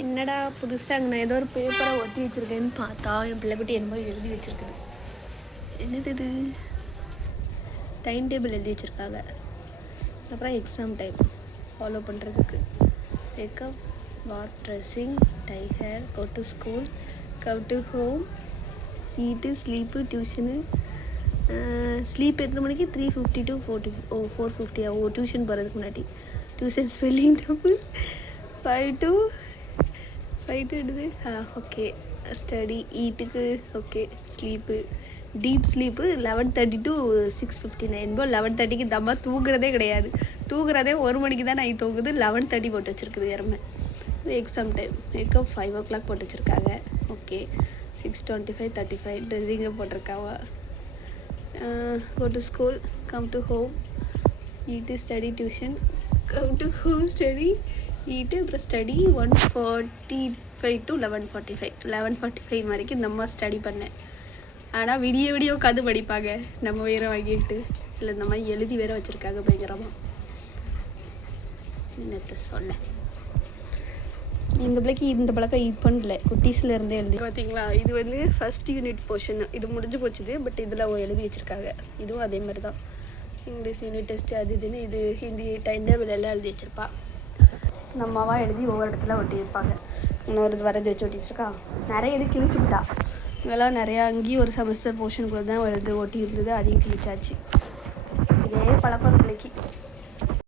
என்னடா புதுசாக நான் ஏதோ ஒரு பேப்பரை ஒட்டி வச்சுருக்கேன்னு பார்த்தா என் பிள்ளைக்குட்டி என்னமோ எழுதி வச்சுருக்குது. என்னது இது? டைம் டேபிள் எழுதி வச்சுருக்காங்க. அப்புறம் எக்ஸாம் டைம் ஃபாலோ பண்ணுறதுக்கு. Wake up, bath, dressing, tie hair, go to school, come to home, eat, sleep, tuition. Sleep எத்தனை மணிக்கு? 3:50 to 4:50. டியூஷன் போகிறதுக்கு முன்னாடி. டியூஷன் ஸ்பெல்லிங் தப்பு. 5 to எடுது. ஓகே. ஸ்டடி, ஈட்டுக்கு okay. Sleep, deep sleep 11:30 to 6:59. 11:30க்கு தம்மா தூங்குறதே கிடையாது. தூங்குறதே 1 மணிக்கு தான் நான் தூங்குது. 11:30 போட்டு வச்சுருக்குது இறமை. இது எக்ஸாம் டைம். மேக்கப் 5 o'clock போட்டு வச்சுருக்காங்க. ஓகே. 6:25, 35 ட்ரெஸ்ஸிங்கை போட்டிருக்காவ. Go to school, come to home, eat, study, tuition, come to home, study, eat, அப்புறம் ஸ்டடி. 1:45 to 11:45. 11:45 வரைக்கும் இந்த அம்மா ஸ்டடி பண்ணேன். ஆனால் விடிய உட்காந்து படிப்பாங்க. நம்ம வேற வாங்கிட்டு இல்லை இந்த மாதிரி எழுதி வேற வச்சுருக்காங்க பயங்கரமாக. என்னத்தை சொல்ல, இந்த பிள்ளைக்கு இந்த பழக்கம் இப்போன்னு இல்லை, குட்டீஸில் இருந்தே எழுதி. பார்த்தீங்களா, இது வந்து ஃபஸ்ட் யூனிட் போர்ஷன். இது முடிஞ்சு போச்சுது. பட் இதில் எழுதி வச்சுருக்காங்க. இதுவும் அதே மாதிரி தான். இங்கிலீஷ் யூனிட் டெஸ்ட்டு அது இதுன்னு. இது ஹிந்தி டைம் டேபிள் எல்லாம் எழுதி வச்சுருப்பா. நம்மவா எழுதி ஒவ்வொரு இடத்துல ஒட்டி வைப்பாங்க. இன்னொரு இது வரது வச்சு ஒட்டி வச்சுருக்கா. நிறைய இது கிழிச்சு விட்டா. இங்கெல்லாம் நிறையா அங்கேயும் ஒரு செமஸ்டர் போர்ஷனுக்குள்ளே தான் எழுதி ஒட்டி இருந்தது. அதையும் கிழிச்சாச்சு. இதே பழக்கம் பிள்ளைக்கு.